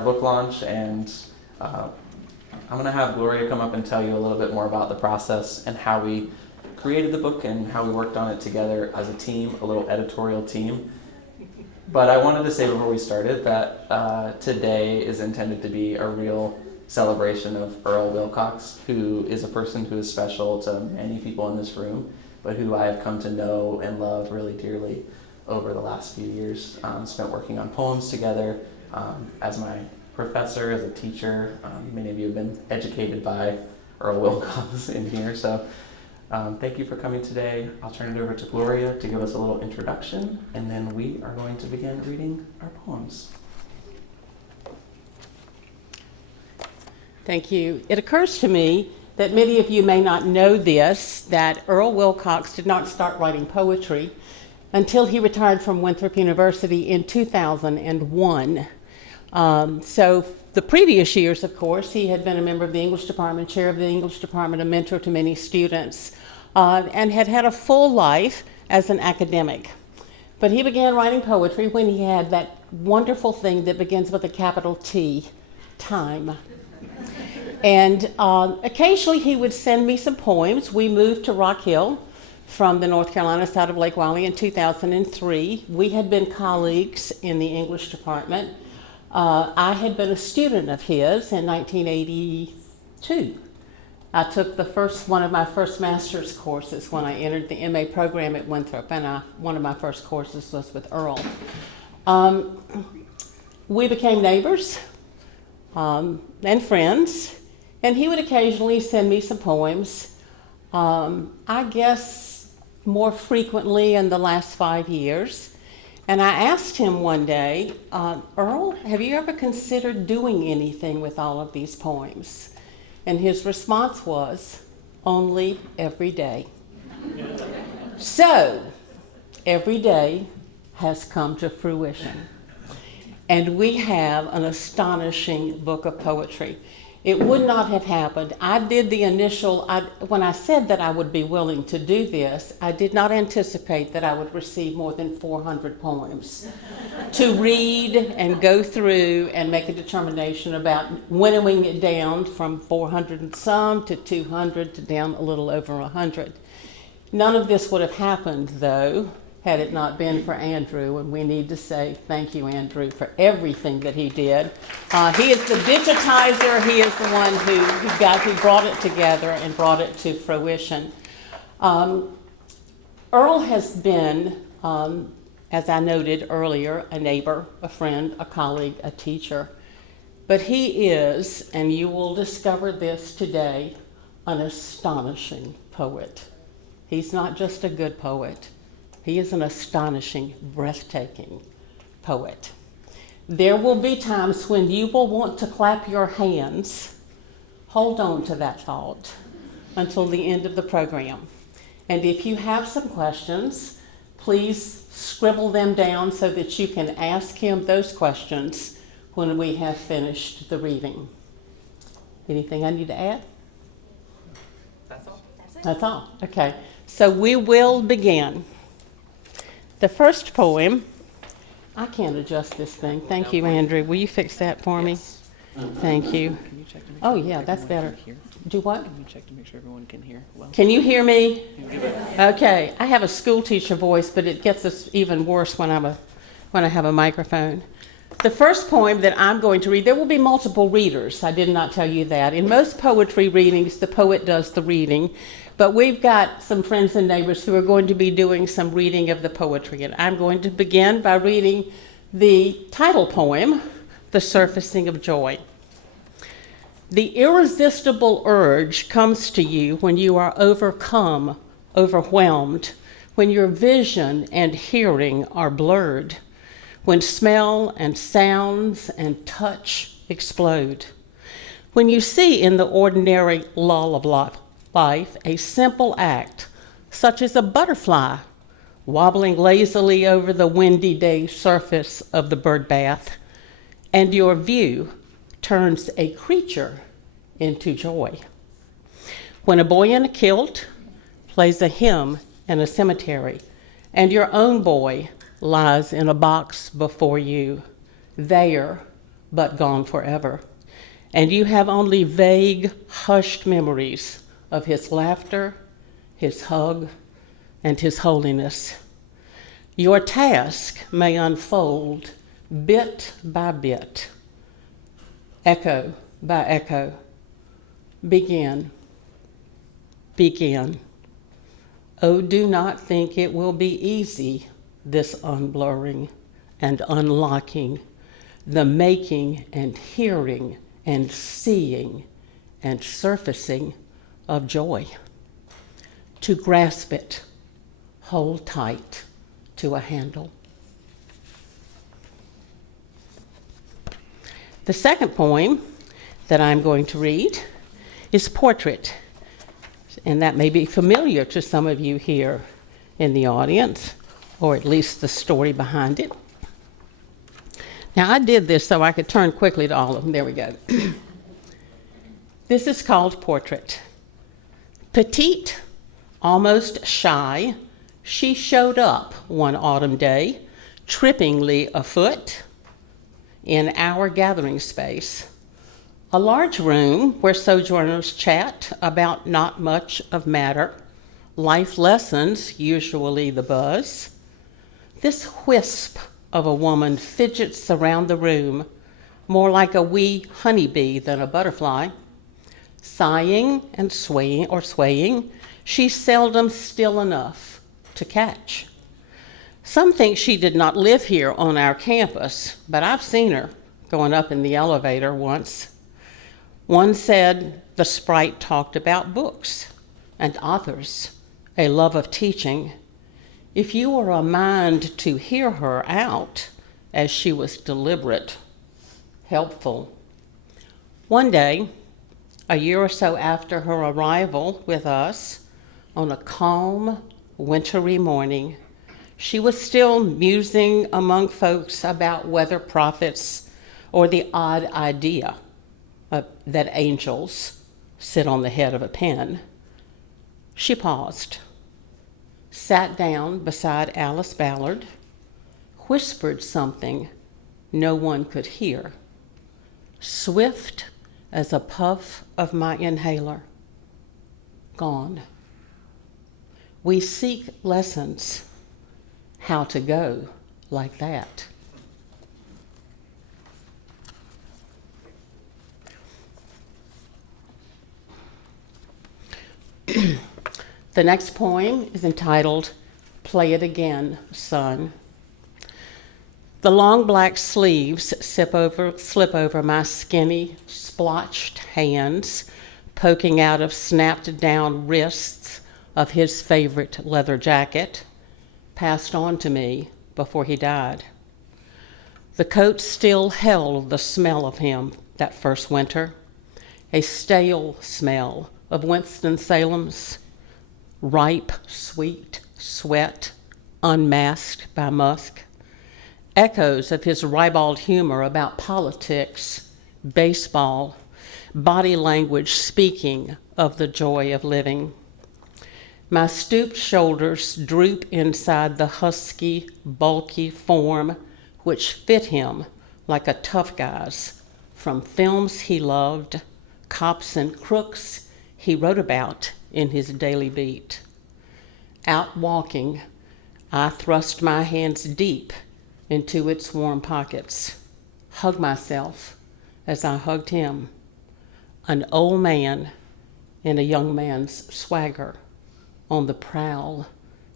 book launch, and I'm going to have Gloria come up and tell you a little bit more about the process and how we created the book and how we worked on it together as a team, a little editorial team. But I wanted to say before we started that today is intended to be a real celebration of Earl Wilcox, who is a person who is special to many people in this room, but who I have come to know and love really dearly over the last few years. Spent working on poems together as my professor, as a teacher. Many of you have been educated by Earl Wilcox in here, so thank you for coming today. I'll turn it over to Gloria to give us a little introduction, and then we are going to begin reading our poems. Thank you. It occurs to me that many of you may not know this, that Earl Wilcox did not start writing poetry until he retired from Winthrop University in 2001. So the previous years, of course, he had been a member of the English department, chair of the English department, a mentor to many students, and had had a full life as an academic. But he began writing poetry when he had that wonderful thing that begins with a capital T, time. And occasionally he would send me some poems. We moved to Rock Hill from the North Carolina side of Lake Wylie in 2003. We had been colleagues in the English department. I had been a student of his in 1982. I took one of my first master's courses when I entered the MA program at Winthrop, and one of my first courses was with Earl. We became neighbors and friends, and he would occasionally send me some poems. I guess more frequently in the last 5 years. And I asked him one day, Earl, have you ever considered doing anything with all of these poems? And his response was, only every day. So, every day has come to fruition. And we have an astonishing book of poetry. It would not have happened. I did the initial, when I said that I would be willing to do this, I did not anticipate that I would receive more than 400 poems to read and go through and make a determination about winnowing it down from 400 and some to 200 to down a little over 100. None of this would have happened, though, had it not been for Andrew, and we need to say thank you, Andrew, for everything that he did. He is the digitizer. He is the one who brought it together and brought it to fruition. Earl has been, as I noted earlier, a neighbor, a friend, a colleague, a teacher. But he is, and you will discover this today, an astonishing poet. He's not just a good poet. He is an astonishing, breathtaking poet. There will be times when you will want to clap your hands. Hold on to that thought until the end of the program. And if you have some questions, please scribble them down so that you can ask him those questions when we have finished the reading. Anything I need to add? That's all. That's all. Okay. So we will begin. The first poem, I can't adjust this thing. Thank you, Andrew. Will you fix that for me? Thank you. Can you check to make Oh, sure yeah, that's everyone better. can hear? Do what? Can you check to make sure everyone can hear well? Can you hear me? Yeah. Okay. I have a school teacher voice, but it gets us even worse when I have a microphone. The first poem that I'm going to read, there will be multiple readers. I did not tell you that. In most poetry readings, the poet does the reading. But we've got some friends and neighbors who are going to be doing some reading of the poetry. And I'm going to begin by reading the title poem, The Surfacing of Joy. The irresistible urge comes to you when you are overcome, overwhelmed, when your vision and hearing are blurred, when smell and sounds and touch explode, when you see in the ordinary lull of life a simple act, such as a butterfly wobbling lazily over the windy day surface of the bird bath, and your view turns a creature into joy. When a boy in a kilt plays a hymn in a cemetery, and your own boy lies in a box before you, there, but gone forever. And you have only vague, hushed memories of his laughter, his hug, and his holiness. Your task may unfold bit by bit, echo by echo. Begin. Begin. Oh, do not think it will be easy, this unblurring and unlocking, the making and hearing and seeing and surfacing of joy. To grasp it, hold tight to a handle. The second poem that I'm going to read is Portrait, and that may be familiar to some of you here in the audience, or at least the story behind it. Now, I did this so I could turn quickly to all of them. There we go. This is called Portrait. Petite, almost shy, she showed up one autumn day, trippingly afoot, in our gathering space, a large room where sojourners chat about not much of matter, life lessons, usually the buzz. This wisp of a woman fidgets around the room, more like a wee honeybee than a butterfly. Sighing and swaying, she's seldom still enough to catch. Some think she did not live here on our campus, but I've seen her going up in the elevator once. One said the sprite talked about books and authors, a love of teaching. If you were a mind to hear her out, as she was deliberate, helpful. One day, a year or so after her arrival with us, on a calm, wintry morning, she was still musing among folks about weather prophets or the odd idea that angels sit on the head of a pen. She paused, sat down beside Alice Ballard, whispered something no one could hear, swift as a puff of my inhaler. Gone. We seek lessons how to go like that. The next poem is entitled Play It Again, Son. The long black sleeves slip over my skinny, splotched hands, poking out of snapped down wrists of his favorite leather jacket, passed on to me before he died. The coat still held the smell of him that first winter, a stale smell of Winston-Salem's ripe, sweet sweat unmasked by musk, echoes of his ribald humor about politics, baseball, body language speaking of the joy of living. My stooped shoulders droop inside the husky, bulky form which fit him like a tough guy's from films he loved, cops and crooks he wrote about in his daily beat. Out walking, I thrust my hands deep into its warm pockets, hug myself as I hugged him, an old man in a young man's swagger, on the prowl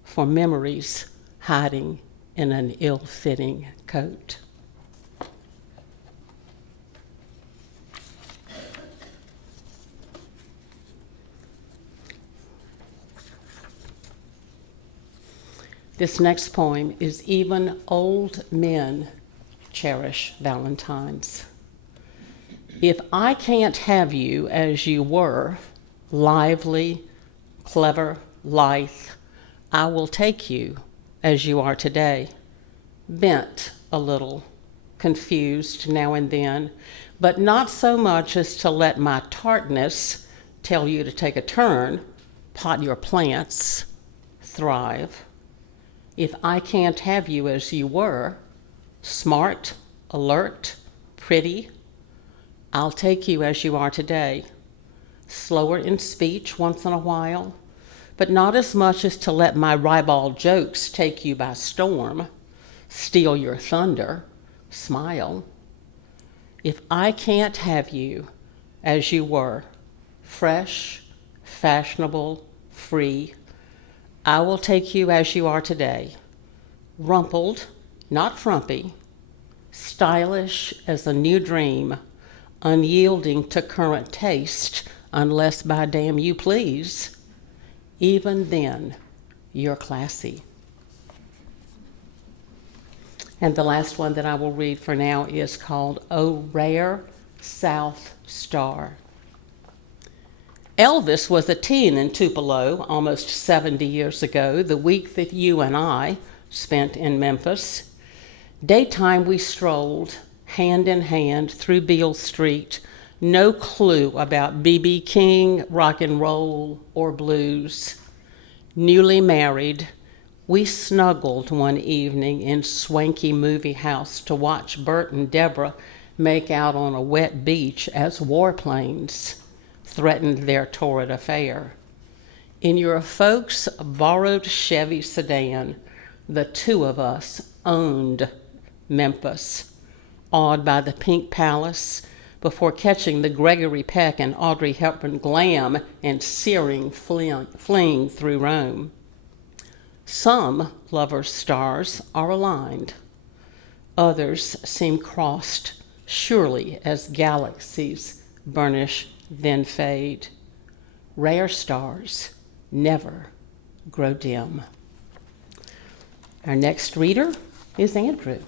for memories hiding in an ill-fitting coat. This next poem is Even Old Men Cherish Valentines. If I can't have you as you were, lively, clever, lithe, I will take you as you are today, bent a little, confused now and then, but not so much as to let my tartness tell you to take a turn, pot your plants, thrive. If I can't have you as you were, smart, alert, Pretty, I'll take you as you are today. Slower in speech once in a while, but not as much as to let my ribald jokes take you by storm, steal your thunder, smile. If I can't have you as you were, fresh, fashionable, free, I will take you as you are today, rumpled, not frumpy, stylish as a new dream, unyielding to current taste, unless by damn you please. Even then, you're classy. And the last one that I will read for now is called O Rare South Star. Elvis was a teen in Tupelo almost 70 years ago, the week that you and I spent in Memphis. Daytime we strolled, hand in hand, through Beale Street, no clue about B.B. King, rock and roll, or blues. Newly married, we snuggled one evening in swanky movie house to watch Bert and Deborah make out on a wet beach as warplanes threatened their torrid affair. In your folks' borrowed Chevy sedan, the two of us owned Memphis, awed by the Pink Palace, before catching the Gregory Peck and Audrey Hepburn glam and searing fling through Rome. Some lovers' stars are aligned. Others seem crossed, surely as galaxies burnish then fade. Rare stars never grow dim. Our next reader is Andrew.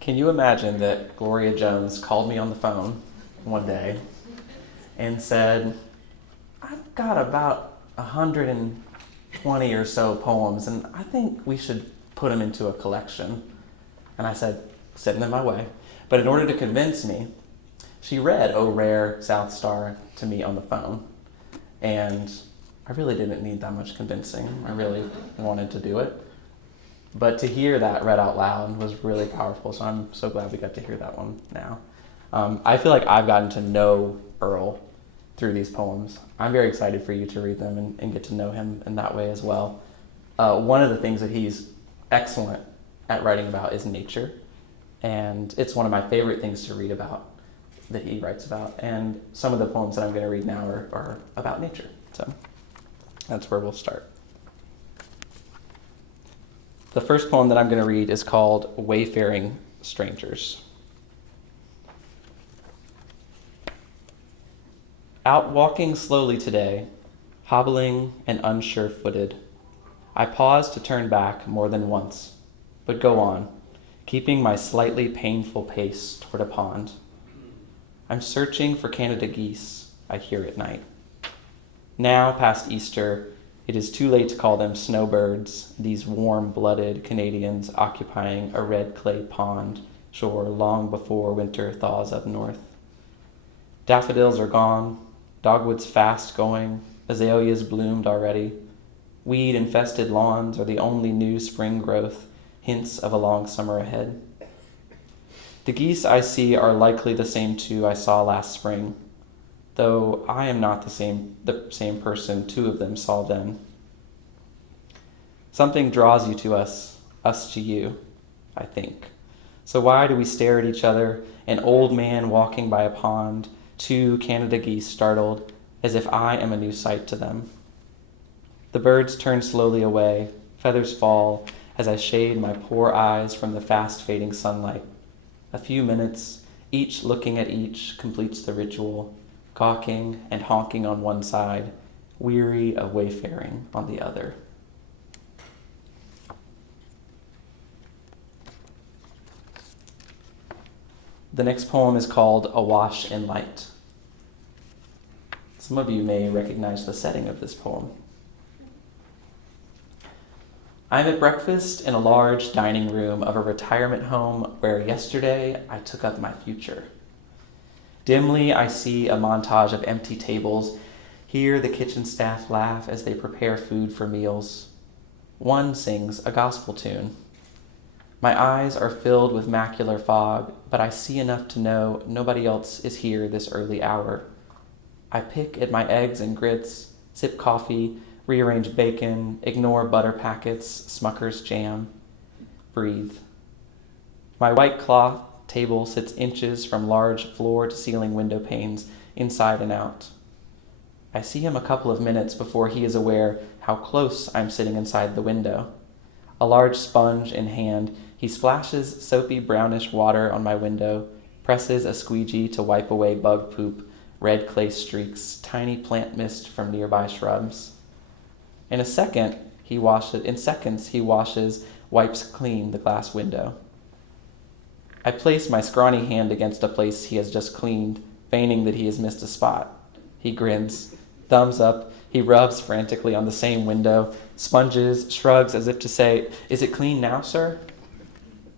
Can you imagine that Gloria Jones called me on the phone one day and said, I've got about 120 or so poems, and I think we should put them into a collection. And I said, send them my way. But in order to convince me, she read O Rare South Star to me on the phone. And I really didn't need that much convincing. I really wanted to do it. But to hear that read out loud was really powerful, so I'm so glad we got to hear that one now. I feel like I've gotten to know Earl through these poems. I'm very excited for you to read them and get to know him in that way as well. One of the things that he's excellent at writing about is nature, and it's one of my favorite things to read about that he writes about. And some of the poems that I'm going to read now are about nature, so that's where we'll start. The first poem that I'm going to read is called Wayfaring Strangers. Out walking slowly today, hobbling and unsure-footed, I pause to turn back more than once, but go on, keeping my slightly painful pace toward a pond. I'm searching for Canada geese, I hear at night. Now, past Easter, it is too late to call them snowbirds, these warm-blooded Canadians occupying a red clay pond shore long before winter thaws up north. Daffodils are gone, dogwoods fast going, azaleas bloomed already. Weed-infested lawns are the only new spring growth, hints of a long summer ahead. The geese I see are likely the same two I saw last spring, though I am not the same person two of them saw then. Something draws you to us to you, I think. So why do we stare at each other, an old man walking by a pond, two Canada geese startled, as if I am a new sight to them? The birds turn slowly away, feathers fall, as I shade my poor eyes from the fast-fading sunlight. A few minutes, each looking at each, completes the ritual, gawking and honking on one side, weary of wayfaring on the other. The next poem is called Awash in Light. Some of you may recognize the setting of this poem. I'm at breakfast in a large dining room of a retirement home where yesterday I took up my future. Dimly, I see a montage of empty tables, hear the kitchen staff laugh as they prepare food for meals. One sings a gospel tune. My eyes are filled with macular fog, but I see enough to know nobody else is here this early hour. I pick at my eggs and grits, sip coffee, rearrange bacon, ignore butter packets, Smucker's jam. Breathe. My white cloth table sits inches from large floor-to-ceiling window panes, inside and out. I see him a couple of minutes before he is aware how close I'm sitting inside the window. A large sponge in hand, he splashes soapy brownish water on my window, presses a squeegee to wipe away bug poop, red clay streaks, tiny plant mist from nearby shrubs. In seconds, he washes, wipes clean the glass window. I place my scrawny hand against a place he has just cleaned, feigning that he has missed a spot. He grins, thumbs up, he rubs frantically on the same window, sponges, shrugs as if to say, "Is it clean now, sir?"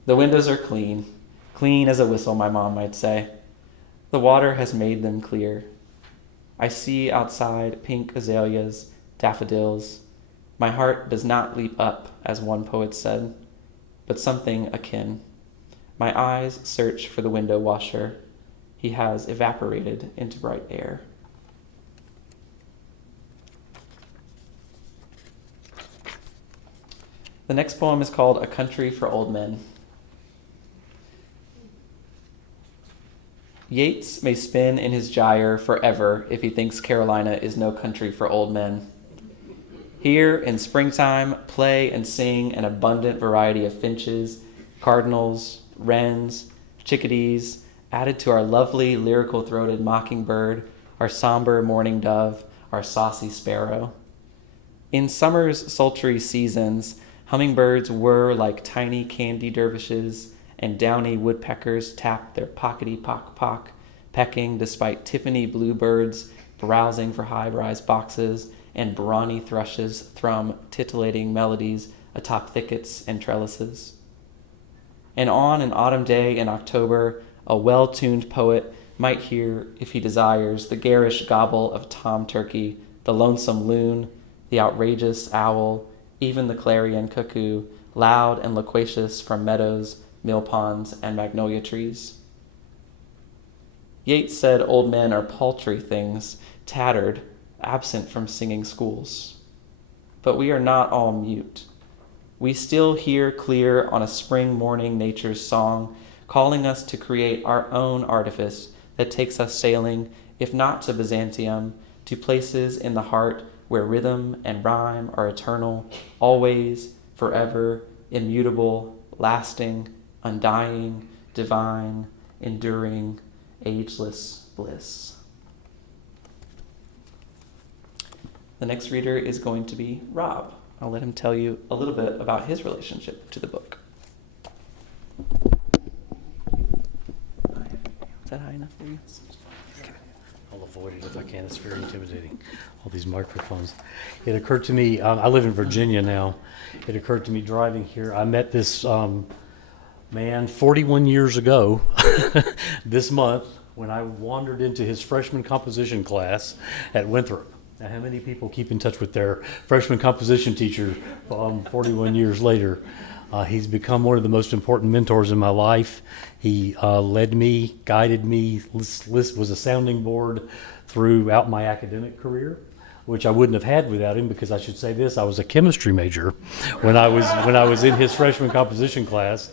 The windows are clean as a whistle, my mom might say. The water has made them clear. I see outside pink azaleas, daffodils. My heart does not leap up, as one poet said, but something akin. My eyes search for the window washer. He has evaporated into bright air. The next poem is called A Country for Old Men. Yeats may spin in his gyre forever if he thinks Carolina is no country for old men. Here in springtime, play and sing an abundant variety of finches, cardinals, wrens, chickadees, added to our lovely lyrical-throated mockingbird, our somber mourning dove, our saucy sparrow. In summer's sultry seasons, hummingbirds whir like tiny candy dervishes, and downy woodpeckers tap their pockety-pock-pock, pecking despite Tiffany bluebirds browsing for high-rise boxes, and brawny thrushes thrum titillating melodies atop thickets and trellises. And on an autumn day in October, a well-tuned poet might hear, if he desires, the garish gobble of tom turkey, the lonesome loon, the outrageous owl, even the clarion cuckoo, loud and loquacious from meadows, mill ponds, and magnolia trees. Yeats said old men are paltry things, tattered, absent from singing schools. But we are not all mute. We still hear clear on a spring morning nature's song, calling us to create our own artifice that takes us sailing, if not to Byzantium, to places in the heart where rhythm and rhyme are eternal, always, forever, immutable, lasting, undying, divine, enduring, ageless bliss. The next reader is going to be Rob. I'll let him tell you a little bit about his relationship to the book. Is that high enough for you? I'll avoid it if I can. It's very intimidating, all these microphones. It occurred to me, I live in Virginia now. It occurred to me driving here, I met this man 41 years ago this month when I wandered into his freshman composition class at Winthrop. Now, how many people keep in touch with their freshman composition teacher 41 years later? He's become one of the most important mentors in my life. He led me, guided me, was a sounding board throughout my academic career, which I wouldn't have had without him, because I should say this, I was a chemistry major when I was in his freshman composition class.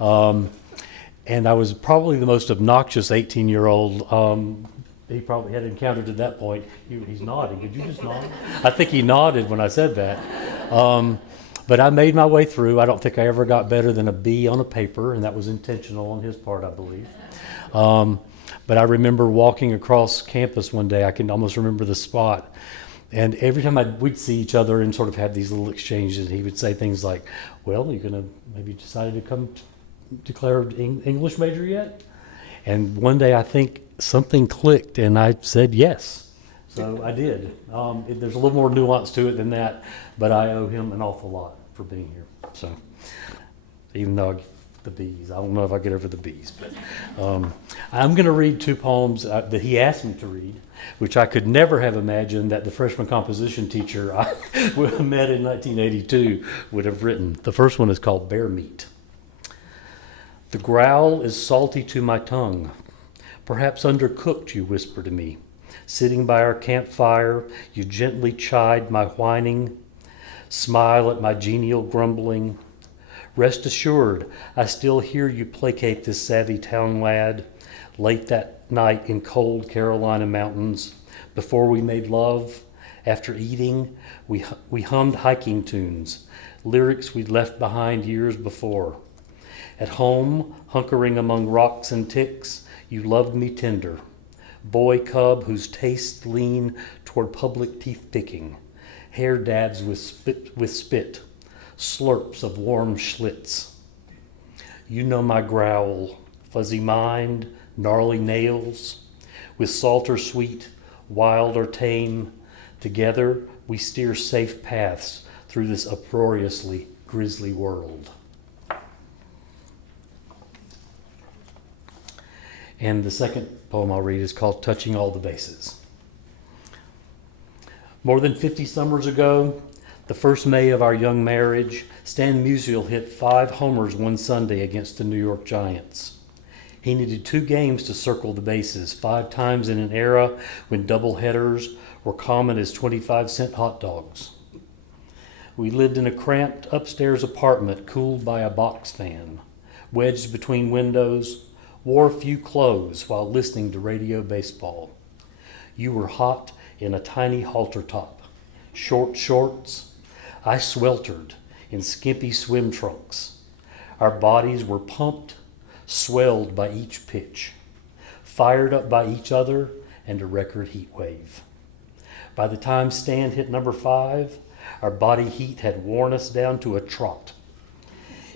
And I was probably the most obnoxious 18-year-old he probably had encountered at that point. He's nodding. Did you just nod? I think he nodded when I said that. But I made my way through. I don't think I ever got better than a B on a paper, and that was intentional on his part, I believe. But I remember walking across campus one day. I can almost remember the spot. And every time we'd see each other and sort of have these little exchanges, he would say things like, "Well, you're going to maybe decided to come declare English major yet?" And one day I think something clicked and I said yes. So I did. There's a little more nuance to it than that, but I owe him an awful lot for being here. So even though the bees. I don't know if I get over the bees, but I'm going to read two poems that he asked me to read, which I could never have imagined that the freshman composition teacher I met in 1982 would have written. The first one is called Bear Meat. The growl is salty to my tongue. Perhaps undercooked, you whisper to me. Sitting by our campfire, you gently chide my whining, smile at my genial grumbling. Rest assured, I still hear you placate this savvy town lad late that night in cold Carolina mountains. Before we made love, after eating, we hummed hiking tunes, lyrics we'd left behind years before. At home, hunkering among rocks and ticks, you loved me tender, boy cub whose tastes lean toward public teeth picking, hair dabs with spit, slurps of warm Schlitz. You know my growl, fuzzy mind, gnarly nails, with salt or sweet, wild or tame, together we steer safe paths through this uproariously grisly world. And the second poem I'll read is called Touching All the Bases. More than 50 summers ago, the first May of our young marriage, Stan Musial hit 5 homers one Sunday against the New York Giants. He needed 2 games to circle the bases, 5 times in an era when doubleheaders were common as 25-cent hot dogs. We lived in a cramped upstairs apartment cooled by a box fan, wedged between windows, wore few clothes while listening to radio baseball. You were hot in a tiny halter top, short shorts. I sweltered in skimpy swim trunks. Our bodies were pumped, swelled by each pitch, fired up by each other and a record heat wave. By the time Stan hit number 5, our body heat had worn us down to a trot.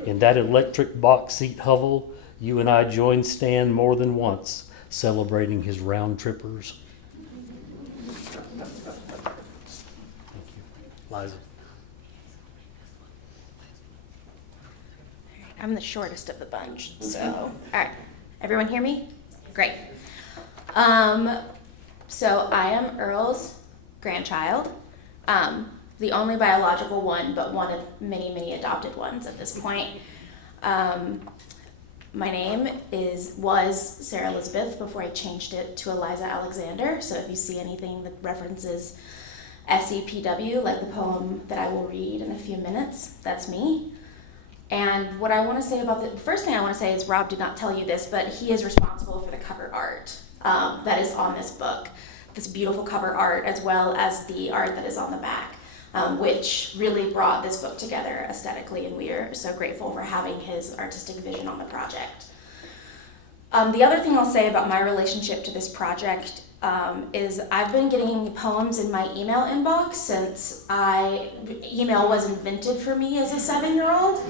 In that electric box seat hovel, you and I joined Stan more than once, celebrating his round trippers. Thank you. Liza. I'm the shortest of the bunch, so, all right. Everyone hear me? Great. So I am Earl's grandchild, the only biological one, but one of many, many adopted ones at this point. My name was Sarah Elizabeth before I changed it to Eliza Alexander. So if you see anything that references SEPW, like the poem that I will read in a few minutes, that's me. And what I want to say about the first thing I want to say is Rob did not tell you this, but he is responsible for the cover art that is on this book, this beautiful cover art, as well as the art that is on the back. Which really brought this book together aesthetically, and we are so grateful for having his artistic vision on the project. The other thing I'll say about my relationship to this project is I've been getting poems in my email inbox since email was invented for me as a 7-year-old.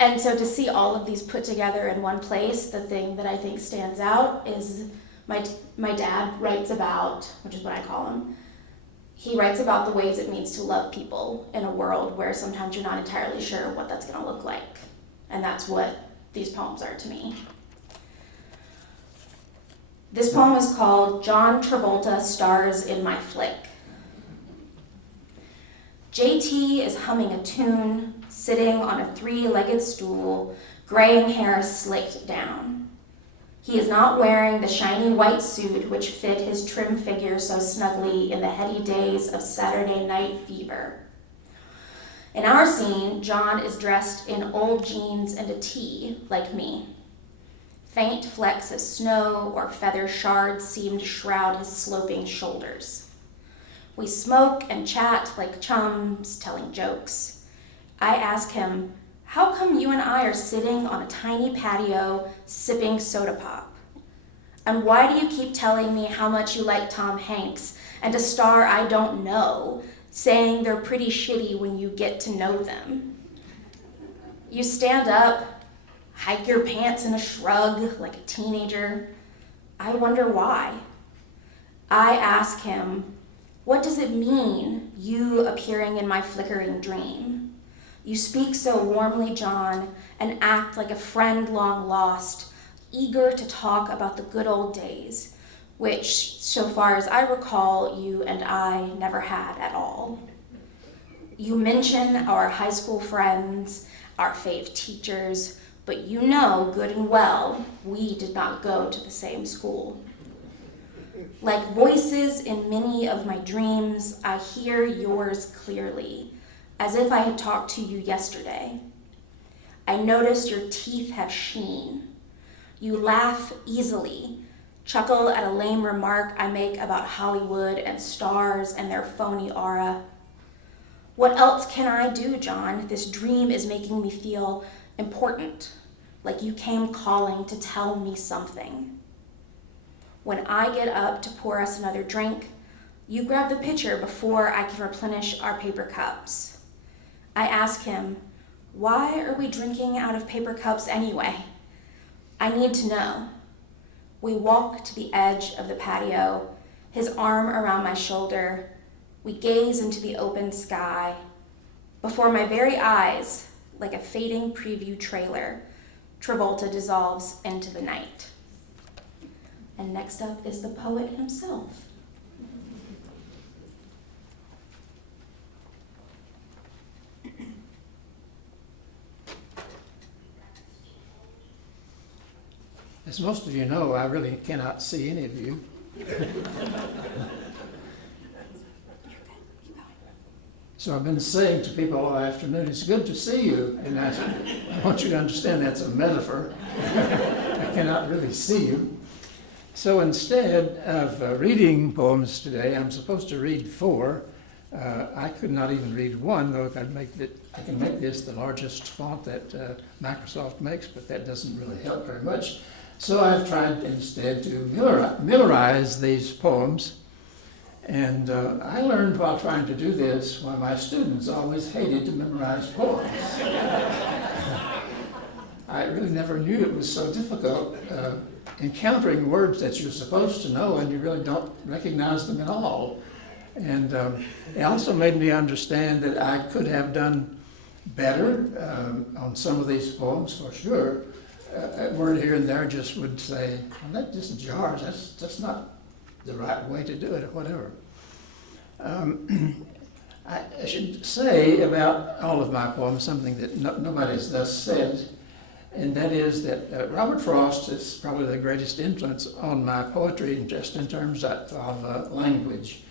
And so to see all of these put together in one place, the thing that I think stands out is my dad writes about, which is what I call him, he writes about the ways it means to love people in a world where sometimes you're not entirely sure what that's going to look like. And that's what these poems are to me. This poem is called John Travolta Stars in My Flick. JT is humming a tune, sitting on a 3-legged stool, graying hair slicked down. He is not wearing the shiny white suit which fit his trim figure so snugly in the heady days of Saturday night fever. In our scene, John is dressed in old jeans and a tee, like me. Faint flecks of snow or feather shards seem to shroud his sloping shoulders. We smoke and chat like chums, telling jokes. I ask him, how come you and I are sitting on a tiny patio sipping soda pop? And why do you keep telling me how much you like Tom Hanks and a star I don't know, saying they're pretty shitty when you get to know them? You stand up, hike your pants in a shrug like a teenager. I wonder why. I ask him, what does it mean, you appearing in my flickering dream? You speak so warmly, John, and act like a friend long lost, eager to talk about the good old days, which, so far as I recall, you and I never had at all. You mention our high school friends, our fave teachers, but you know good and well we did not go to the same school. Like voices in many of my dreams, I hear yours clearly, as if I had talked to you yesterday. I notice your teeth have sheen. You laugh easily, chuckle at a lame remark I make about Hollywood and stars and their phony aura. What else can I do, John? This dream is making me feel important, like you came calling to tell me something. When I get up to pour us another drink, you grab the pitcher before I can replenish our paper cups. I ask him, why are we drinking out of paper cups anyway? I need to know. We walk to the edge of the patio, his arm around my shoulder. We gaze into the open sky. Before my very eyes, like a fading preview trailer, Travolta dissolves into the night. And next up is the poet himself. As most of you know, I really cannot see any of you. So I've been saying to people all afternoon, it's good to see you. And I want you to understand that's a metaphor. I cannot really see you. So instead of reading poems today, I'm supposed to read 4. I could not even read 1, though I can make this the largest font that Microsoft makes, but that doesn't really help very much. So I've tried instead to Millerize these poems. And I learned while trying to do this why my students always hated to memorize poems. I really never knew it was so difficult encountering words that you're supposed to know and you really don't recognize them at all. And it also made me understand that I could have done better on some of these poems for sure. A word here and there just would say, well, that just jars, that's not the right way to do it or whatever. I should say about all of my poems something that nobody's thus said, and that is that Robert Frost is probably the greatest influence on my poetry just in terms of language.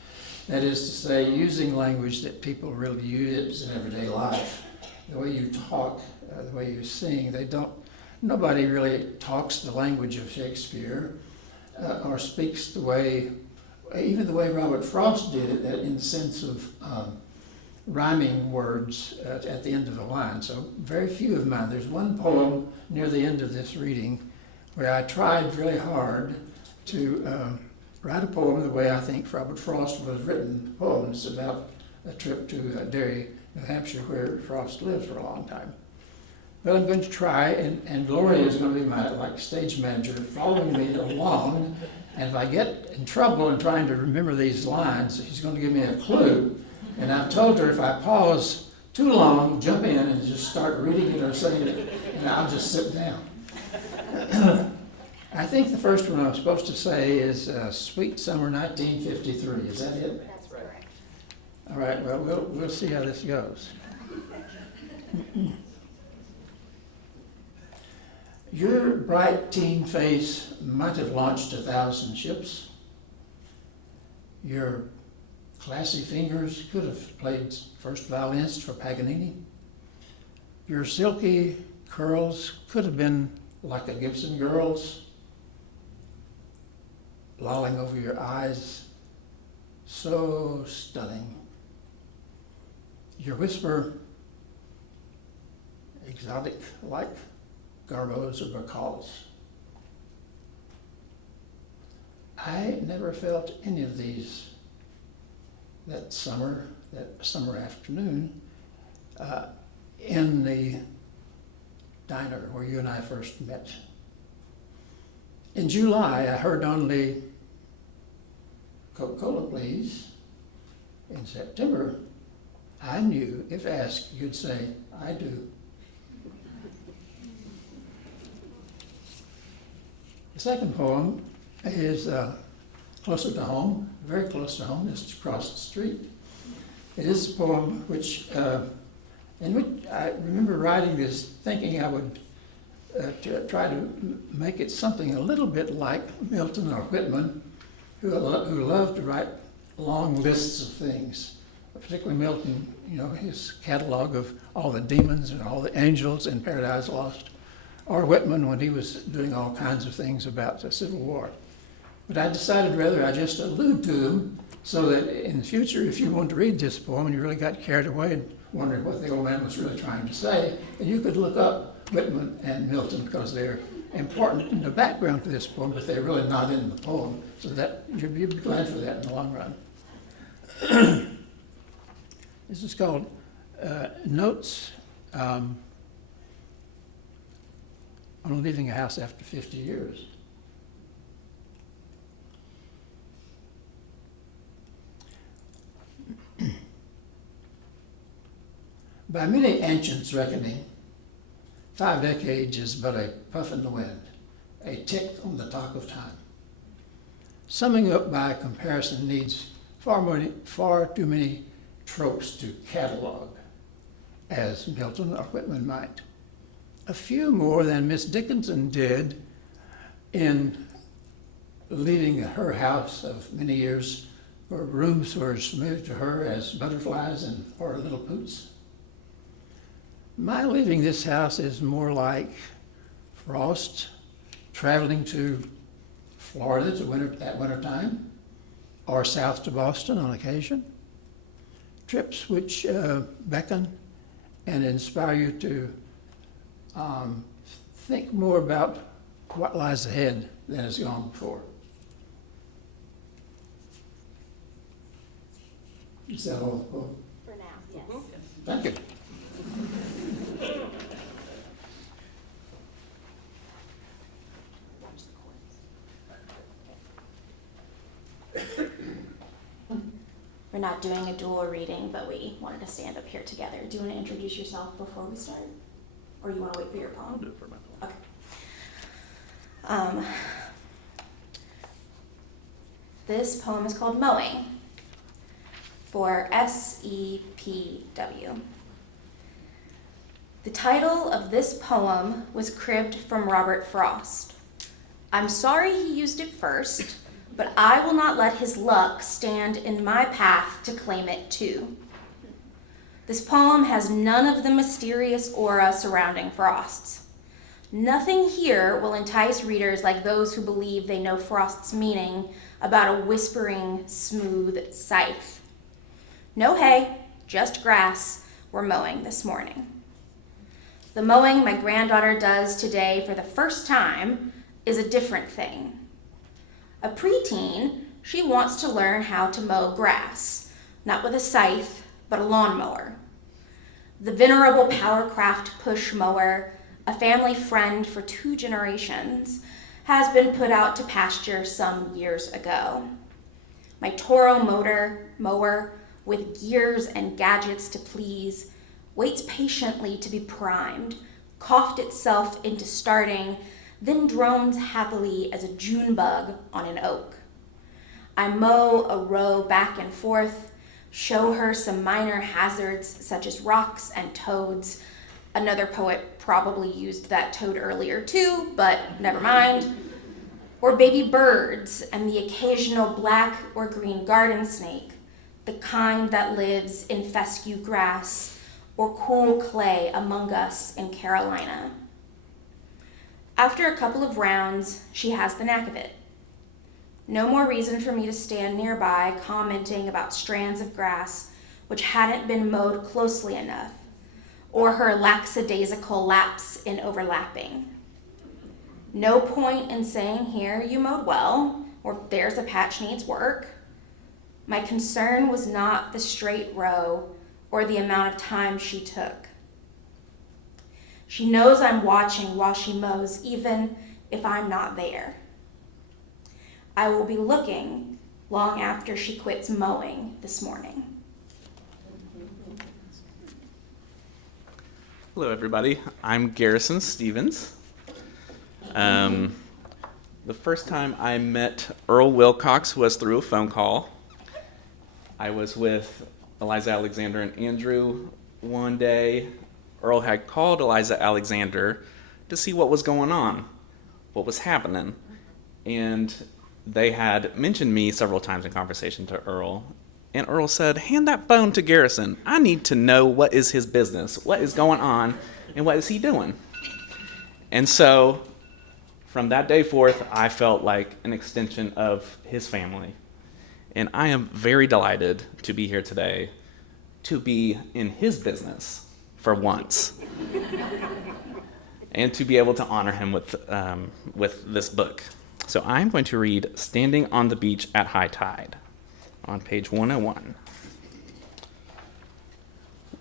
That is to say, using language that people really use in everyday life. The way you talk, the way you sing, nobody really talks the language of Shakespeare or speaks even the way Robert Frost did it, in the sense of rhyming words at the end of the line. So very few of mine. There's one poem near the end of this reading where I tried really hard to write a poem the way I think Robert Frost would have written poems about a trip to Derry, New Hampshire, where Frost lived for a long time. But I'm going to try, and Gloria is going to be my stage manager, following me along. And if I get in trouble in trying to remember these lines, she's going to give me a clue. And I've told her if I pause too long, jump in and just start reading it or saying it, and I'll just sit down. I think the first one I'm supposed to say is Sweet Summer 1953. Is that it? That's correct. All right, well, we'll see how this goes. Your bright teen face might have launched 1,000 ships. Your classy fingers could have played first violinist for Paganini. Your silky curls could have been like a Gibson girl's, lolling over your eyes, so stunning. Your whisper, exotic like Garbo's or Bacall's. I never felt any of these that summer afternoon in the diner where you and I first met. In July, I heard only Coca-Cola, please. In September, I knew if asked, you'd say, I do. The second poem is closer to home, very close to home, just across the street. It is a poem in which I remember writing this thinking I would try to make it something a little bit like Milton or Whitman, who loved to write long lists of things. Particularly Milton, his catalog of all the demons and all the angels in Paradise Lost, or Whitman when he was doing all kinds of things about the Civil War. But I decided rather I just allude to them so that in the future, if you wanted to read this poem and you really got carried away and wondered what the old man was really trying to say, then you could look up Whitman and Milton because they're important in the background to this poem, but they're really not in the poem. So that you'd be glad for that in the long run. This is called Notes on Leaving a House After 50 Years. By many ancients' reckoning, 5 decades is but a puff in the wind, a tick on the clock of time. Summing up by comparison needs far too many tropes to catalog, as Milton or Whitman might. A few more than Miss Dickinson did in leaving her house of many years where rooms were as familiar to her as butterflies or little poots. My leaving this house is more like Frost traveling to Florida at winter time, or south to Boston on occasion. Trips which beckon and inspire you to think more about what lies ahead than has gone before. Is that all? For now, yes. Thank you. We're not doing a dual reading, but we wanted to stand up here together. Do you want to introduce yourself before we start? Or you want to wait for your poem? I'll do it for my poem. Okay. This poem is called Mowing for SEPW. The title of this poem was cribbed from Robert Frost. I'm sorry he used it first, but I will not let his luck stand in my path to claim it too. This poem has none of the mysterious aura surrounding Frost's. Nothing here will entice readers like those who believe they know Frost's meaning about a whispering, smooth scythe. No hay, just grass we're mowing this morning. The mowing my granddaughter does today for the first time is a different thing. A preteen, she wants to learn how to mow grass, not with a scythe, but a lawnmower. The venerable Powercraft push mower, a family friend for 2 generations, has been put out to pasture some years ago. My Toro mower, with gears and gadgets to please, waits patiently to be primed, coughed itself into starting, then drones happily as a June bug on an oak. I mow a row back and forth, show her some minor hazards such as rocks and toads. Another poet probably used that toad earlier too, but never mind. Or baby birds and the occasional black or green garden snake, the kind that lives in fescue grass or cool clay among us in Carolina. After a couple of rounds, she has the knack of it. No more reason for me to stand nearby commenting about strands of grass which hadn't been mowed closely enough, or her lackadaisical lapse in overlapping. No point in saying here you mowed well, or there's a patch needs work. My concern was not the straight row or the amount of time she took. She knows I'm watching while she mows, even if I'm not there. I will be looking long after she quits mowing this morning. Hello, everybody. I'm Garrison Stevens. The first time I met Earl Wilcox was through a phone call. I was with Eliza Alexander and Andrew one day. Earl had called Eliza Alexander to see what was going on, what was happening. And they had mentioned me several times in conversation to Earl. And Earl said, hand that phone to Garrison. I need to know what is his business, what is going on, and what is he doing. And so from that day forth, I felt like an extension of his family. And I am very delighted to be here today, to be in his business for once, and to be able to honor him with this book. So I'm going to read Standing on the Beach at High Tide on page 101.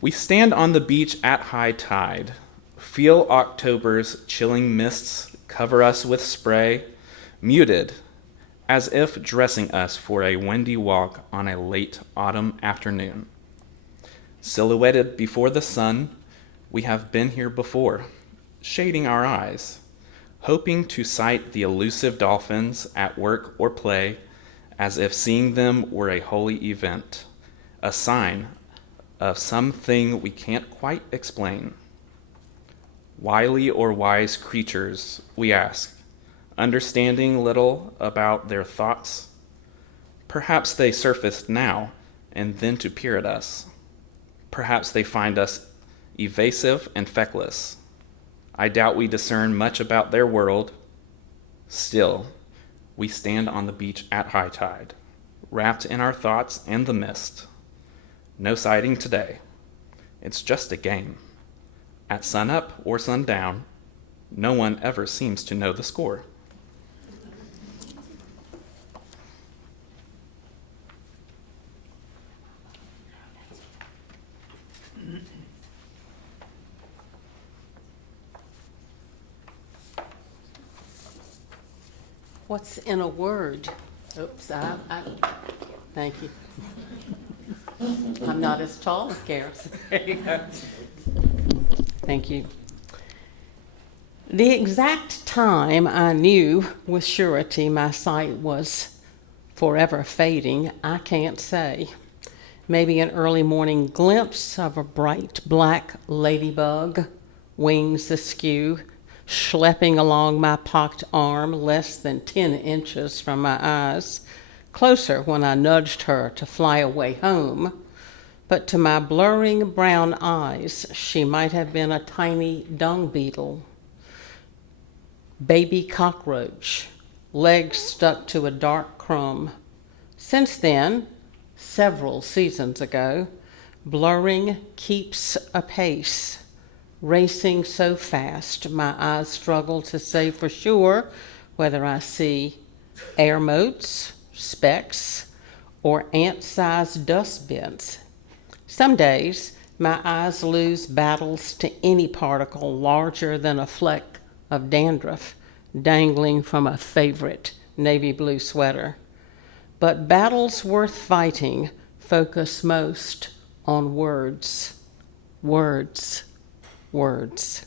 We stand on the beach at high tide, feel October's chilling mists cover us with spray, muted, as if dressing us for a windy walk on a late autumn afternoon. Silhouetted before the sun, we have been here before, shading our eyes, hoping to sight the elusive dolphins at work or play, as if seeing them were a holy event, a sign of something we can't quite explain. Wily or wise creatures, we ask, understanding little about their thoughts. Perhaps they surfaced now and then to peer at us. Perhaps they find us evasive and feckless. I doubt we discern much about their world. Still, we stand on the beach at high tide, wrapped in our thoughts and the mist. No sighting today. It's just a game. At sunup or sundown, no one ever seems to know the score. What's in a word? Oops, thank you. I'm not as tall as Garrison. There you go. Thank you. The exact time I knew with surety my sight was forever fading, I can't say. Maybe an early morning glimpse of a bright black ladybug, wings askew, schlepping along my pocked arm less than 10 inches from my eyes, closer when I nudged her to fly away home. But to my blurring brown eyes, she might have been a tiny dung beetle, baby cockroach, legs stuck to a dark crumb. Since then, several seasons ago, blurring keeps apace, racing so fast my eyes struggle to say for sure whether I see air motes, specks, or ant-sized dustbins. Some days, my eyes lose battles to any particle larger than a fleck of dandruff dangling from a favorite navy blue sweater. But battles worth fighting focus most on words, words, words.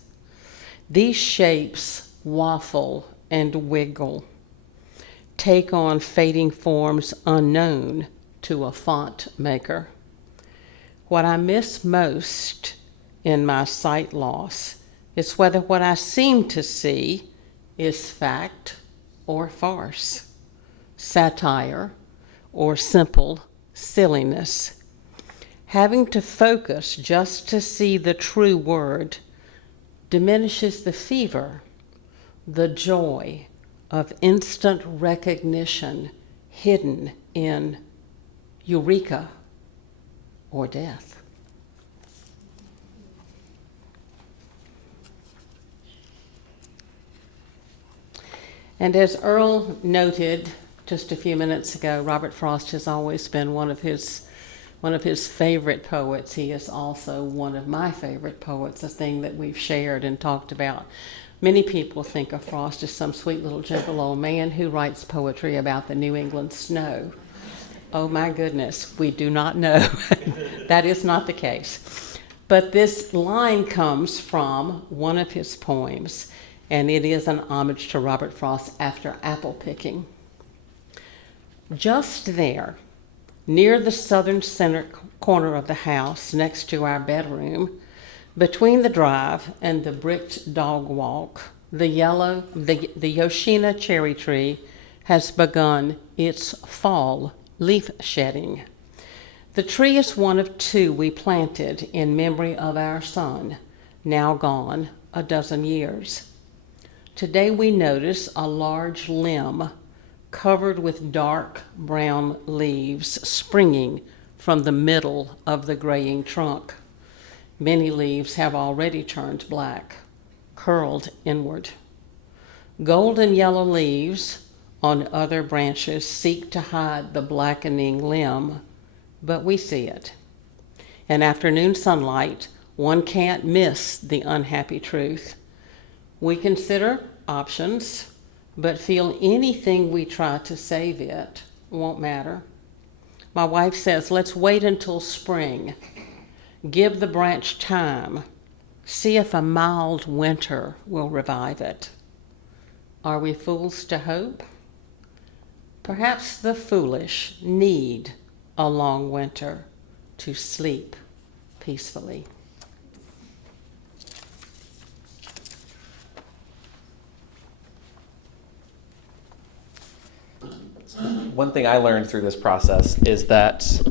These shapes waffle and wiggle, take on fading forms unknown to a font maker. What I miss most in my sight loss is whether what I seem to see is fact or farce, satire or simple silliness. Having to focus just to see the true word diminishes the fever, the joy of instant recognition hidden in eureka or death. And as Earl noted just a few minutes ago, Robert Frost has always been one of his favorite poets. He is also one of my favorite poets, a thing that we've shared and talked about. Many people think of Frost as some sweet little gentle old man who writes poetry about the New England snow. Oh my goodness, we do not know. That is not the case. But this line comes from one of his poems, and it is an homage to Robert Frost after apple picking. Just there, near the southern center corner of the house, next to our bedroom, between the drive and the bricked dog walk, the Yoshina cherry tree has begun its fall leaf shedding. The tree is one of two we planted in memory of our son, now gone a dozen years. Today we notice a large limb covered with dark brown leaves springing from the middle of the graying trunk. Many leaves have already turned black, curled inward. Golden yellow leaves on other branches seek to hide the blackening limb, but we see it. In afternoon sunlight, one can't miss the unhappy truth. We consider options, but feel anything we try to save it won't matter. My wife says, let's wait until spring. Give the branch time. See if a mild winter will revive it. Are we fools to hope? Perhaps the foolish need a long winter to sleep peacefully. One thing I learned through this process is that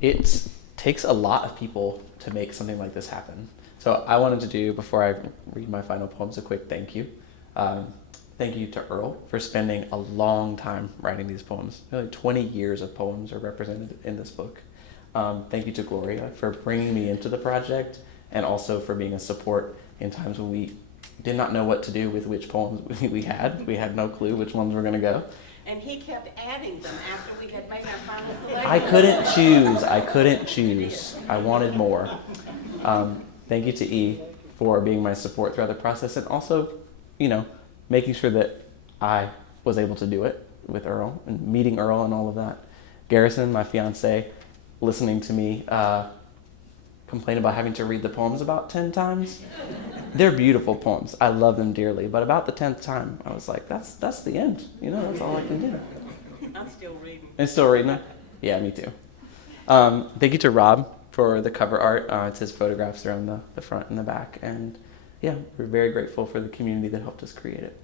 it takes a lot of people to make something like this happen. So I wanted to do, before I read my final poems, a quick thank you. Thank you to Earl for spending a long time writing these poems. Nearly 20 years of poems are represented in this book. Thank you to Gloria for bringing me into the project and also for being a support in times when we did not know what to do with which poems we had. We had no clue which ones were going to go. And he kept adding them after we had made our final selection. I couldn't choose. I wanted more. Thank you to E for being my support throughout the process and also, making sure that I was able to do it with Earl and meeting Earl and all of that. Garrison, my fiance, listening to me complain about having to read the poems about 10 times. They're beautiful poems. I love them dearly. But about the 10th time, I was like, that's the end. That's all I can do. I'm still reading. And still reading it? Yeah, me too. Thank you to Rob for the cover art. It's his photographs around the front and the back. And yeah, we're very grateful for the community that helped us create it.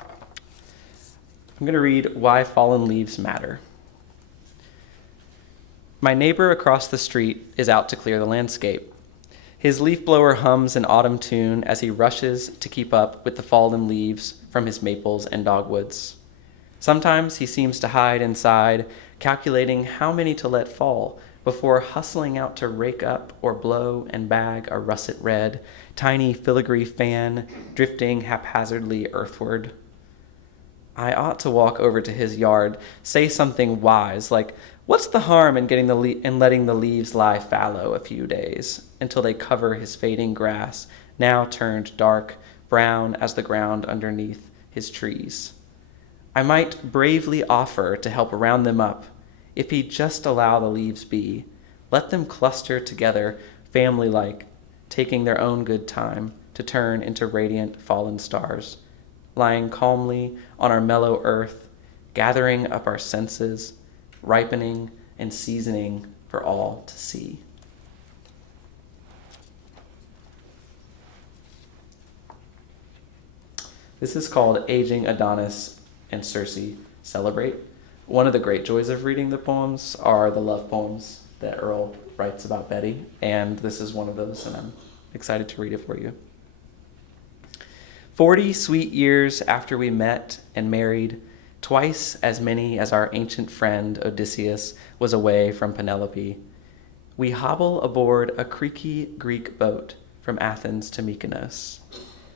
I'm going to read Why Fallen Leaves Matter. My neighbor across the street is out to clear the landscape. His leaf blower hums an autumn tune as he rushes to keep up with the fallen leaves from his maples and dogwoods. Sometimes he seems to hide inside, calculating how many to let fall before hustling out to rake up or blow and bag a russet red, tiny filigree fan drifting haphazardly earthward. I ought to walk over to his yard, say something wise like, what's the harm in getting letting the leaves lie fallow a few days until they cover his fading grass, now turned dark brown as the ground underneath his trees. I might bravely offer to help round them up if he'd just allow the leaves be, let them cluster together family-like, taking their own good time to turn into radiant fallen stars, lying calmly on our mellow earth, gathering up our senses, ripening and seasoning for all to see. This is called Aging Adonis and Circe Celebrate. One of the great joys of reading the poems are the love poems that Earl writes about Betty, and this is one of those, and I'm excited to read it for you. 40 sweet years after we met and married, twice as many as our ancient friend Odysseus was away from Penelope, we hobble aboard a creaky Greek boat from Athens to Mykonos.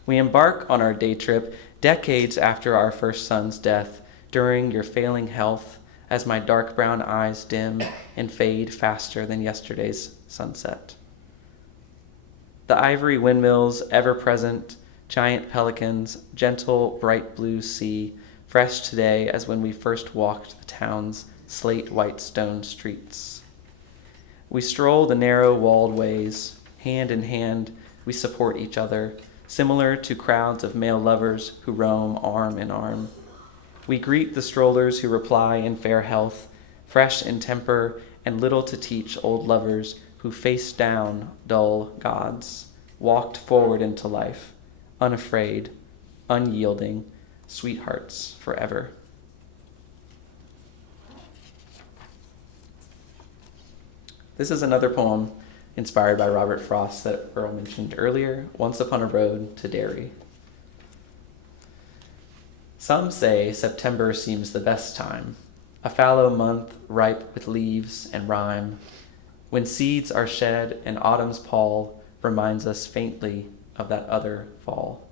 We embark on our day trip decades after our first son's death, during your failing health, as my dark brown eyes dim and fade faster than yesterday's sunset. The ivory windmills, ever present, giant pelicans, gentle bright blue sea, fresh today as when we first walked the town's slate white stone streets. We stroll the narrow walled ways, hand in hand, we support each other, similar to crowds of male lovers who roam arm in arm. We greet the strollers who reply in fair health, fresh in temper and little to teach old lovers who faced down dull gods, walked forward into life, unafraid, unyielding, sweethearts forever. This is another poem inspired by Robert Frost that Earl mentioned earlier, Once Upon a Road to Derry. Some say September seems the best time, a fallow month ripe with leaves and rime, when seeds are shed and autumn's pall reminds us faintly of that other fall.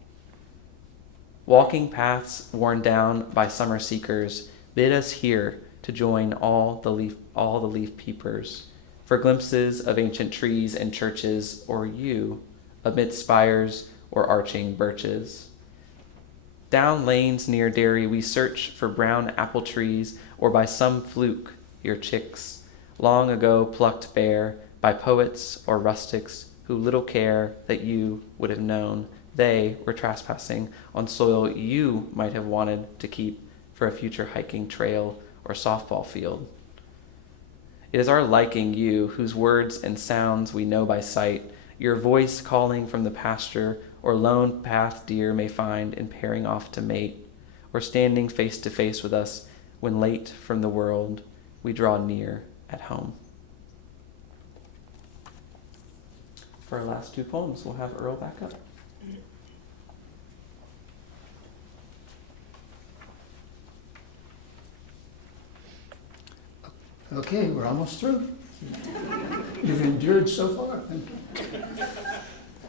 Walking paths worn down by summer seekers bid us here to join all the leaf peepers, for glimpses of ancient trees and churches, or you amidst spires or arching birches. Down lanes near Derry we search for brown apple trees, or by some fluke your chicks, long ago plucked bare by poets or rustics who little care that you would have known they were trespassing on soil you might have wanted to keep for a future hiking trail or softball field. It is our liking you, whose words and sounds we know by sight, your voice calling from the pasture or lone path deer may find in pairing off to mate, or standing face to face with us when late from the world we draw near at home. For our last two poems, we'll have Earl back up. Okay, we're almost through. You've endured so far.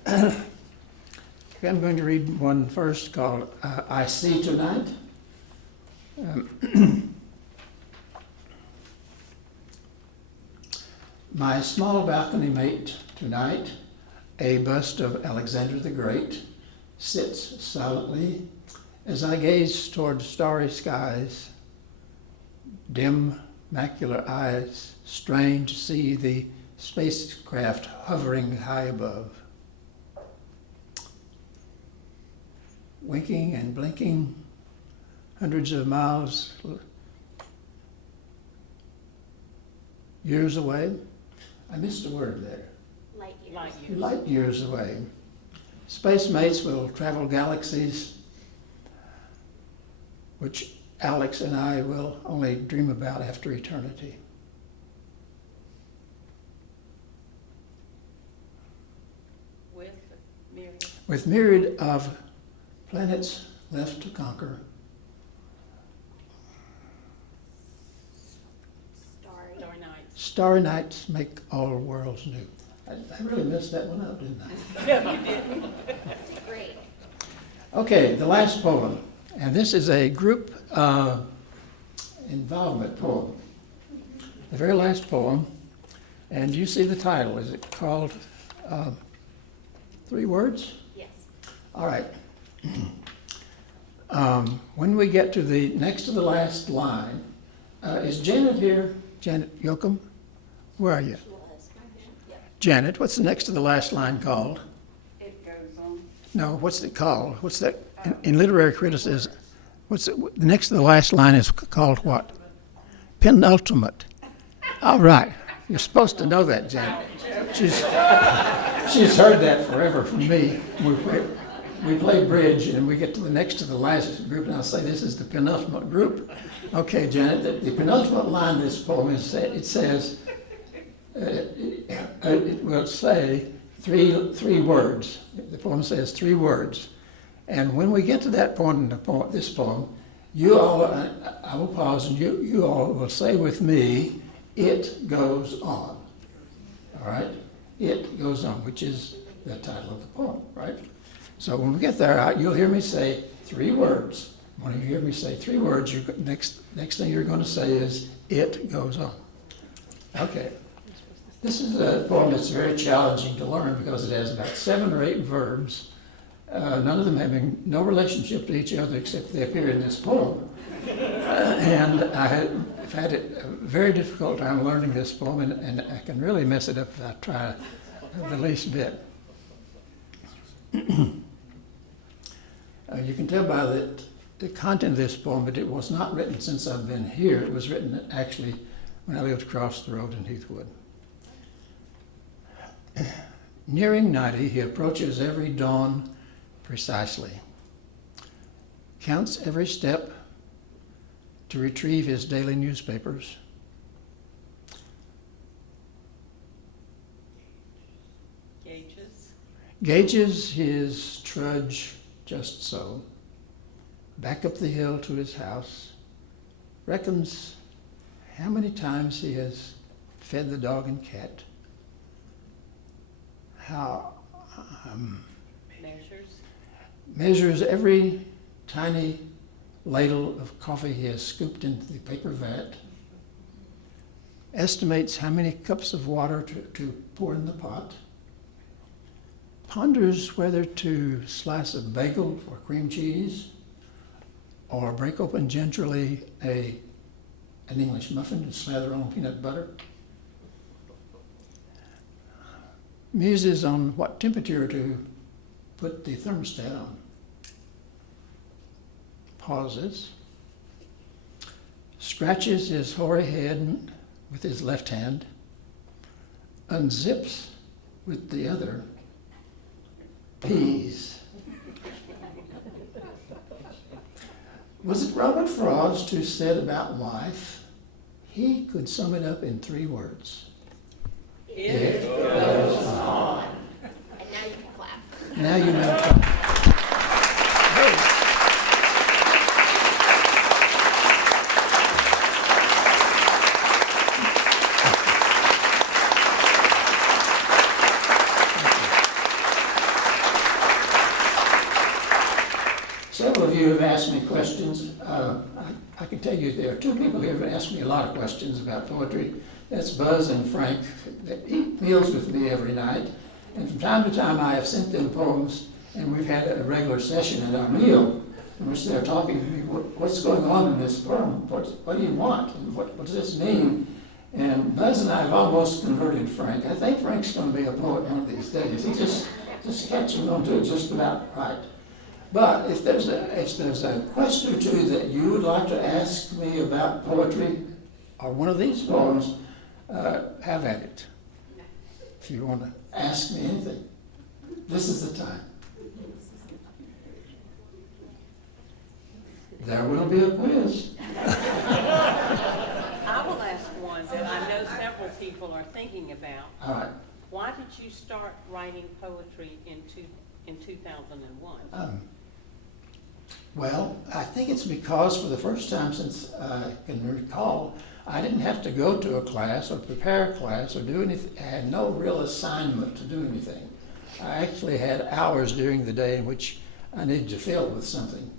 Okay, I'm going to read one first called I See Tonight. My small balcony mate tonight, a bust of Alexander the Great, sits silently as I gaze toward starry skies. Dim macular eyes strain to see the spacecraft hovering high above. Winking and blinking, hundreds of miles, years away. I missed a word there. Light years. Light years away. Space mates will travel galaxies, which Alex and I will only dream about after eternity. With myriad of planets left to conquer. Starry nights make all worlds new. I really messed that one up, didn't I? Yeah, you did. Great. Okay, the last poem. And this is a group involvement poem. The very last poem. And you see the title. Is it called 3 words? Yes. All right. When we get to the next to the last line, is Janet here? Janet Yoakum? Where are you? Janet, what's the next to the last line called? It goes on. No, what's it called? What's that in literary criticism? What's it, the next to the last line is called what? Penultimate. All right, you're supposed to know that, Janet. She's heard that forever from me. We play bridge and we get to the next to the last group, and I'll say this is the penultimate group. Okay, Janet, the penultimate line of this poem is it says. It will say three words. The poem says 3 words. And when we get to that point in this poem, you all, I will pause, and you all will say with me, it goes on. All right? It goes on, which is the title of the poem, right? So when we get there, you'll hear me say 3 words. When you hear me say 3 words, next thing you're going to say is, it goes on. Okay. This is a poem that's very challenging to learn because it has about 7 or 8 verbs, none of them having no relationship to each other except they appear in this poem. And I've had a very difficult time learning this poem, and I can really mess it up if I try the least bit. You can tell by the content of this poem that it was not written since I've been here. It was written actually when I lived across the road in Heathwood. Nearing 90, he approaches every dawn precisely, counts every step to retrieve his daily newspapers, gauges his trudge just so, back up the hill to his house, reckons how many times he has fed the dog and cat, how measures every tiny ladle of coffee he has scooped into the paper vat, estimates how many cups of water to pour in the pot, ponders whether to slice a bagel or cream cheese, or break open gingerly an English muffin and slather on peanut butter, muses on what temperature to put the thermostat on, pauses, scratches his hoary head with his left hand, unzips with the other, peas. Was it Robert Frost who said about life, he could sum it up in 3 words? It goes on. And now you can clap. Now you know. Hey. Several of you have asked me questions. I can tell you there are 2 people here who have asked me a lot of questions about poetry. That's Buzz and Frank. They eat meals with me every night. And from time to time I have sent them poems, and we've had a regular session at our meal in which they're talking to me, what's going on in this poem? What do you want? And what does this mean? And Buzz and I have almost converted Frank. I think Frank's going to be a poet one of these days. He's just catching on to it just about right. But if there's a question or 2 that you would like to ask me about poetry or one of these poems, have at it. If you want to ask me anything, this is the time. There will be a quiz. I will ask one that I know several people are thinking about. All right. Why did you start writing poetry in 2001? Well, I think it's because for the first time since I can recall, I didn't have to go to a class or prepare a class or do anything. I had no real assignment to do anything. I actually had hours during the day in which I needed to fill with something.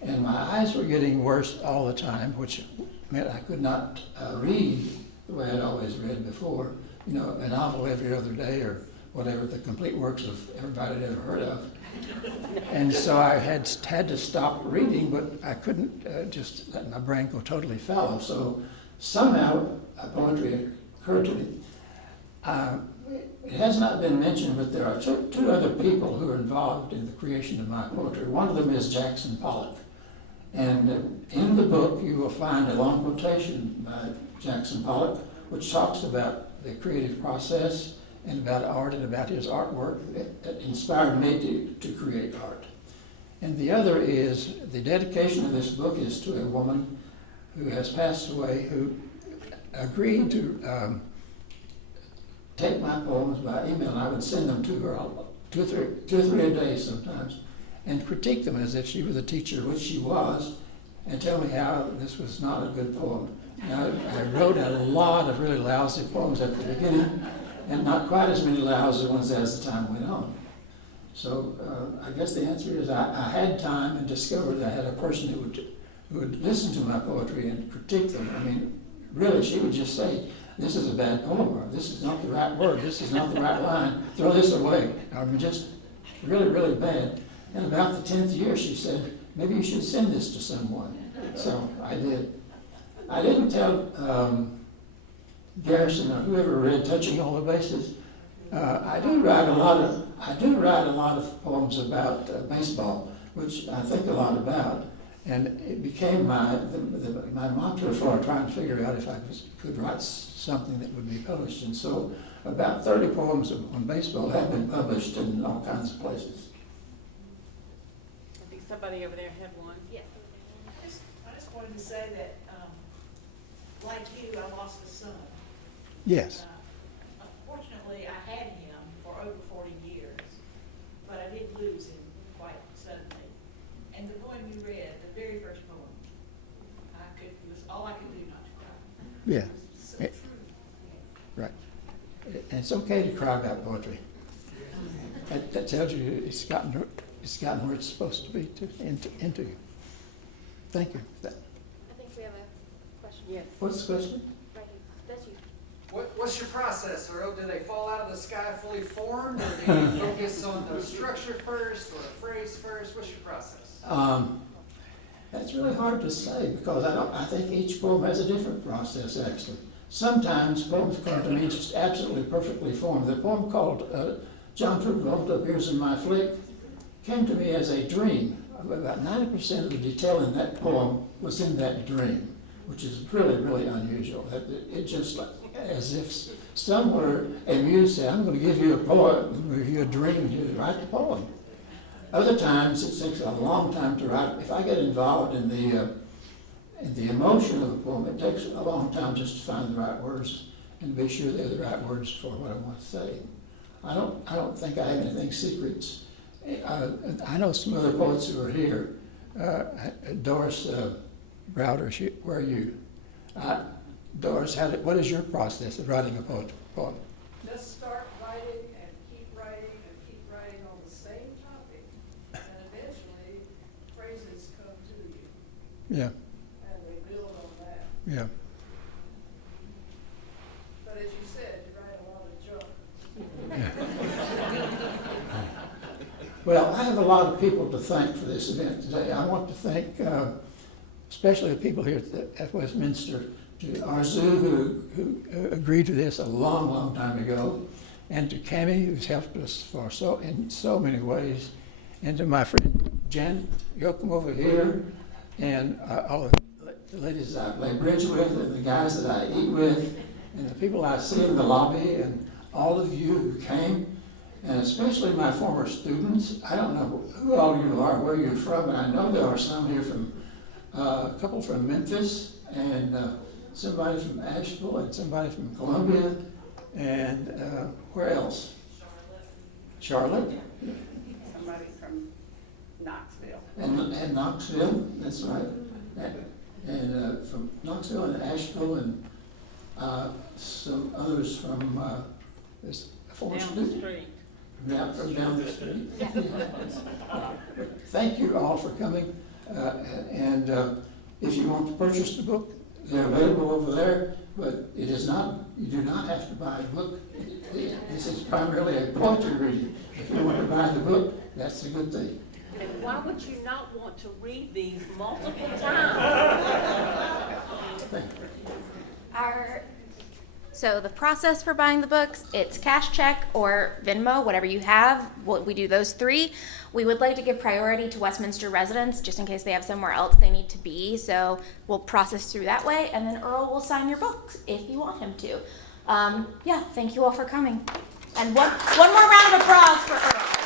And my eyes were getting worse all the time, which meant I could not read the way I'd always read before. You know, a novel every other day or whatever, the complete works of everybody I'd ever heard of. And so I had to stop reading, but I couldn't just let my brain go totally fallow. So somehow poetry occurred to me. It has not been mentioned, but there are 2 other people who are involved in the creation of my poetry. One of them is Jackson Pollock. And in the book, you will find a long quotation by Jackson Pollock, which talks about the creative process and about art and about his artwork that inspired me to create art. And the other is, the dedication of this book is to a woman who has passed away, who agreed to take my poems by email, and I would send them to her 2 or 3 a day sometimes, and critique them as if she was a teacher, which she was, and tell me how this was not a good poem. And I wrote a lot of really lousy poems at the beginning, and not quite as many lousy ones as the time went on. So I guess the answer is I had time and discovered I had a person who would listen to my poetry and critique them. I mean, really, she would just say, this is a bad poem, or this is not the right word, this is not the right line, throw this away. I mean, just really, really bad. And about the 10th year, she said, maybe you should send this to someone. So I did. I didn't tell Garrison or whoever read Touching All the Bases. I do write a lot of poems about baseball, which I think a lot about, and it became my mantra for trying to figure out if I could write something that would be published. And so, about 30 poems on baseball have been published in all kinds of places. I think somebody over there had one. Yes. I just wanted to say that, like you, I lost a son. Yes. Unfortunately, I had him for over 40 years, but I did lose him quite suddenly. And the poem you read, the very first poem, it was all I could do not to cry. Yeah. It was so true. Right. And it's okay to cry about poetry. That tells you it's gotten where it's supposed to be into you. Thank you. I think we have a question. Yes. What's the question? Right here. That's you. What's your process, Earl? Do they fall out of the sky fully formed, or do you focus on the structure first, or a phrase first? What's your process? That's really hard to say because I think each poem has a different process actually. Sometimes poems come to me just absolutely perfectly formed. The poem called John Travolta Appears in My Flick came to me as a dream. About 90% of the detail in that poem was in that dream, which is really, really unusual. It just like, as if somewhere a muse said, I'm going to give you a poem, give you a dream to write the poem. Other times it takes a long time to write. If I get involved in the emotion of the poem, it takes a long time just to find the right words and be sure they're the right words for what I want to say. I don't think I have anything secrets. I know some other poets who are here. Doris Browder, where are you? Doris, what is your process of writing a poem? Just start writing and keep writing on the same topic, and eventually phrases come to you, Yeah, and we build on that. yeah. But as you said, you write a lot of junk. Well, I have a lot of people to thank for this event today. I want to thank especially the people here at Westminster, to Arzu, who agreed to this a long, long time ago, and to Cami, who's helped us in so many ways, and to my friend Jen Yoakum over here, and all the ladies I play bridge with, and the guys that I eat with, and the people I see in the lobby, and all of you who came, and especially my former students. I don't know who all you are, where you're from, but I know there are some here from, a couple from Memphis, and somebody from Asheville, and somebody from Columbia, and where else? Charlotte. Somebody from Knoxville. And Knoxville, that's right. And from Knoxville and Asheville, and some others from this former Down the student. street. Yeah, from down the street. Thank you all for coming. And if you want to purchase the book, they're available over there, but it is not, you do not have to buy a book. This is primarily a poetry reading. If you want to buy the book, that's a good thing. And why would you not want to read these multiple times? Thank you. So the process for buying the books, it's cash check or Venmo, whatever you have. We do those three. We would like to give priority to Westminster residents just in case they have somewhere else they need to be. So we'll process through that way, and then Earl will sign your books if you want him to. Yeah, thank you all for coming. And one more round of applause for Earl.